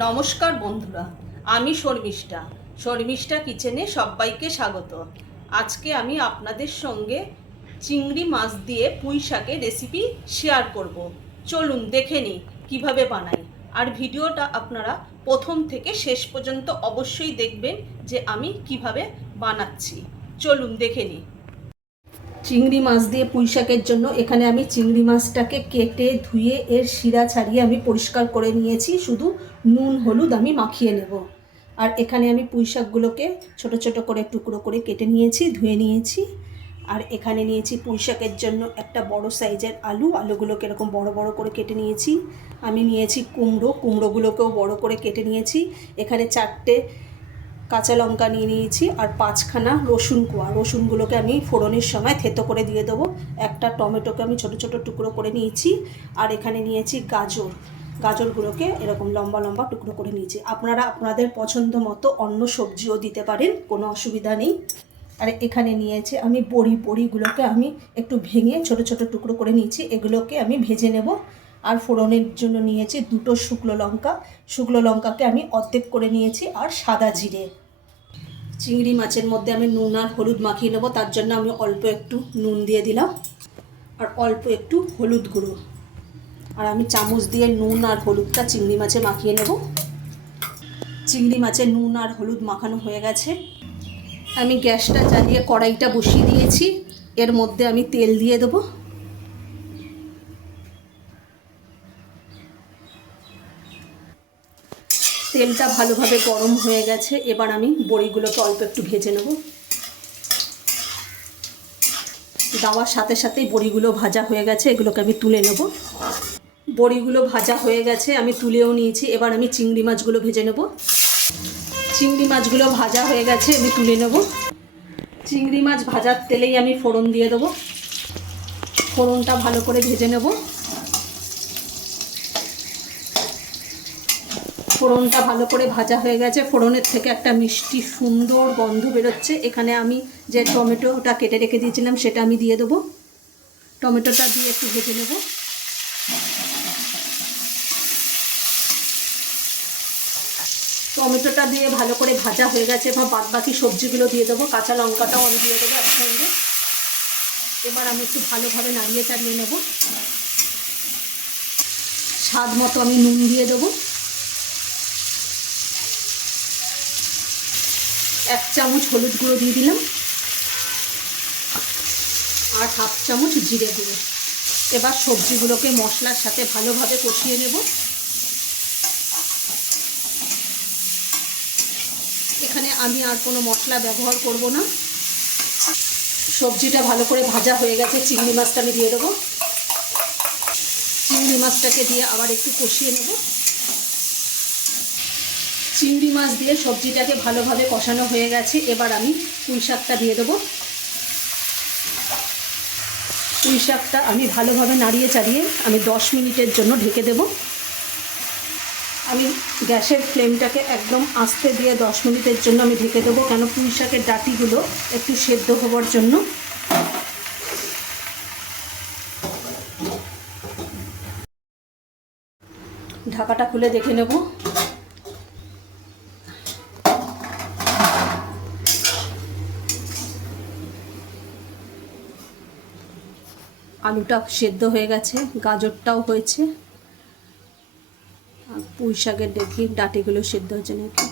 নমস্কার বন্ধুরা, আমি শর্মিষ্ঠা কিচেনে সবাইকে স্বাগত। আজকে আমি আপনাদের সঙ্গে চিংড়ি মাছ দিয়ে পুঁই শাকের রেসিপি শেয়ার করব। চলুন দেখে নিই কীভাবে বানাই। আর ভিডিওটা আপনারা প্রথম থেকে শেষ পর্যন্ত অবশ্যই দেখবেন যে আমি কিভাবে বানাচ্ছি। চলুন দেখে নিই। চিংড়ি মাছ দিয়ে পুঁই শাকের জন্য এখানে আমি চিংড়ি মাছটাকে কেটে ধুয়ে এর শিরা ছাড়িয়ে আমি পরিষ্কার করে নিয়েছি। শুধু নুন হলুদ আমি মাখিয়ে নেব। আর এখানে আমি পুঁই শাকগুলোকে ছোটো ছোটো করে টুকরো করে কেটে নিয়েছি, ধুয়ে নিয়েছি। আর এখানে নিয়েছি পুঁই শাকের জন্য একটা বড় সাইজের আলুগুলোকে এরকম বড় বড় করে কেটে নিয়েছি। আমি নিয়েছি কুমড়োগুলোকেও বড় করে কেটে নিয়েছি। এখানে 4টে কাঁচা লঙ্কা নিয়ে নিয়েছি আর 5খানা রসুনগুলোকে আমি ফোড়নের সময় থেতো করে দিয়ে দেবো। একটা টমেটোকে আমি ছোটো ছোটো টুকরো করে নিয়েছি। আর এখানে নিয়েছি গাজরগুলোকে এরকম লম্বা লম্বা টুকরো করে নিয়েছি। আপনারা আপনাদের পছন্দ মতো অন্য সবজিও দিতে পারেন, কোনো অসুবিধা নেই। আর এখানে নিয়েছি আমি বড়িগুলোকে আমি একটু ভেঙে ছোটো ছোটো টুকরো করে নিয়েছি। এগুলোকে আমি ভেজে নেব। আর ফোড়নের জন্য নিয়েছি 2টো শুকনো লঙ্কাকে আমি অর্ধেক করে নিয়েছি আর সাদা জিরে। চিংড়ি মাছের মধ্যে আমি নুন আর হলুদ মাখিয়ে নেব, তার জন্য আমি অল্প একটু নুন দিয়ে দিলাম আর অল্প একটু হলুদ গুঁড়ো। আর আমি চামচ দিয়ে নুন আর হলুদটা চিংড়ি মাছে মাখিয়ে নেব। চিংড়ি মাছে নুন আর হলুদ মাখানো হয়ে গেছে। আমি গ্যাসটা জ্বালিয়ে কড়াইটা বসিয়ে দিয়েছি। এর মধ্যে আমি তেল দিয়ে দেবো। তেলটা ভালোভাবে গরম হয়ে গেছে। এবার আমি বড়িগুলোকে অল্প একটু ভেজে নেব। দেওয়ার সাথে সাথেই বড়িগুলো ভাজা হয়ে গেছে, এগুলোকে আমি তুলে নেব। বড়িগুলো ভাজা হয়ে গেছে, আমি তুলেও নিয়েছি। এবার আমি চিংড়ি মাছগুলো ভেজে নেব। চিংড়ি মাছগুলো ভাজা হয়ে গেছে, আমি তুলে নেব। চিংড়ি মাছ ভাজার তেলেই আমি ফোড়ন দিয়ে দেবো। ফোড়নটা ভালো করে ভেজে নেব। ফোড়নটা ভালো করে ভাজা হয়ে গেছে। ফোড়নের থেকে একটা মিষ্টি সুন্দর গন্ধ বেরোচ্ছে। এখানে আমি যে টমেটোটা কেটে রেখে দিয়েছিলাম সেটা আমি দিয়ে দেবো। টমেটোটা দিয়ে একটু ভেজে নেব। টমেটোটা দিয়ে ভালো করে ভাজা হয়ে গেছে। এবার বাদবাকি সবজিগুলো দিয়ে দেবো। কাঁচা লঙ্কাটাও আমি দিয়ে দেবো একসঙ্গে। এবার আমি একটু ভালোভাবে নাড়িয়ে চাড়িয়ে নেব। স্বাদ মতো আমি নুন দিয়ে দেবো। 1 চামচ হলুদ গুঁড়ো দিয়ে দিলাম আর 1/2 চামচ জিরে গুঁড়ো। এবার সবজিগুলোকে মশলার সাথে ভালোভাবে কষিয়ে নেব। এখানে আমি আর কোনো মশলা ব্যবহার করব না। সবজিটা ভালো করে ভাজা হয়ে গেছে। চিংড়ি মাছটা আমি দিয়ে দেবো। চিংড়ি মাছটাকে দিয়ে আবার একটু কষিয়ে নেব। চিংড়ি মাছ দিয়ে সবজিটাকে ভালোভাবে কষানো হয়ে গেছে। এবার আমি পুঁই শাকটা দিয়ে দেবো। পুঁই শাকটা আমি ভালোভাবে নাড়িয়ে চাড়িয়ে আমি 10 মিনিটের জন্য ঢেকে দেব। আমি গ্যাসের ফ্লেমটাকে একদম আস্তে দিয়ে 10 মিনিটের জন্য আমি ঢেকে দেবো, কেন পুঁই শাকের ডাঁটিগুলো একটু সেদ্ধ হওয়ার জন্য। ঢাকাটা খুলে দেখে নেব। আলুটা সেদ্ধ হয়ে গেছে, গাজরটাও হয়েছে। আর পুঁই শাকের দেখি ডাঁটিগুলো সেদ্ধ হয়েছে নাকি।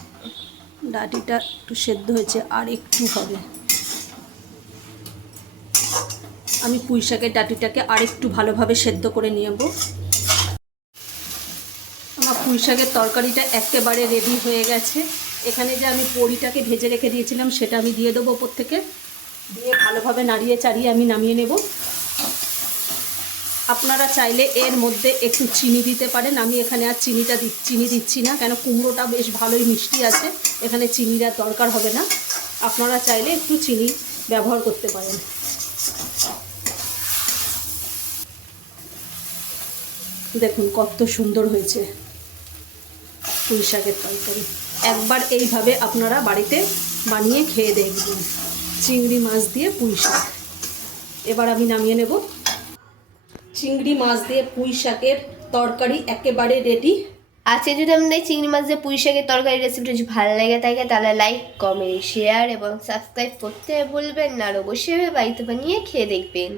ডাঁটিটা একটু সেদ্ধ হয়েছে, আর একটু হবে। আমি পুঁই শাকের ডাঁটিটাকে আর একটু ভালোভাবে সেদ্ধ করে নেব। আমার পুঁই শাকের তরকারিটা একেবারে রেডি হয়ে গেছে। এখানে যে আমি বড়িটাকে ভেজে রেখে দিয়েছিলাম সেটা আমি দিয়ে দেবো ওপর থেকে। দিয়ে ভালোভাবে নাড়িয়ে চাড়িয়ে আমি নামিয়ে নেব। আপনারা চাইলে এর মধ্যে একটু চিনি দিতে পারেন। আমি এখানে আর চিনি দিচ্ছি না, কেন কুমড়োটা বেশ ভালোই মিষ্টি আছে। এখানে চিনির আর দরকার হবে না। আপনারা চাইলে একটু চিনি ব্যবহার করতে পারেন। দেখুন কত সুন্দর হয়েছে পুঁই শাকের তরকারি। একবার এইভাবে আপনারা বাড়িতে বানিয়ে খেয়ে দেখবেন, চিংড়ি মাছ দিয়ে পুঁই শাক। এবার আমি নামিয়ে নেব। চিংড়ি মাছ দিয়ে পুঁই শাকের তরকারি একেবারে রেডি। আজকে যদি আমাদের চিংড়ি মাছ দিয়ে পুঁই শাকের তরকারি রেসিপিটা যদি ভালো লেগে থাকে তাহলে লাইক, কমেন্ট, শেয়ার এবং সাবস্ক্রাইব করতে ভুলবেন না, আর অবশ্যই বাড়িতে বানিয়ে খেয়ে দেখবেন।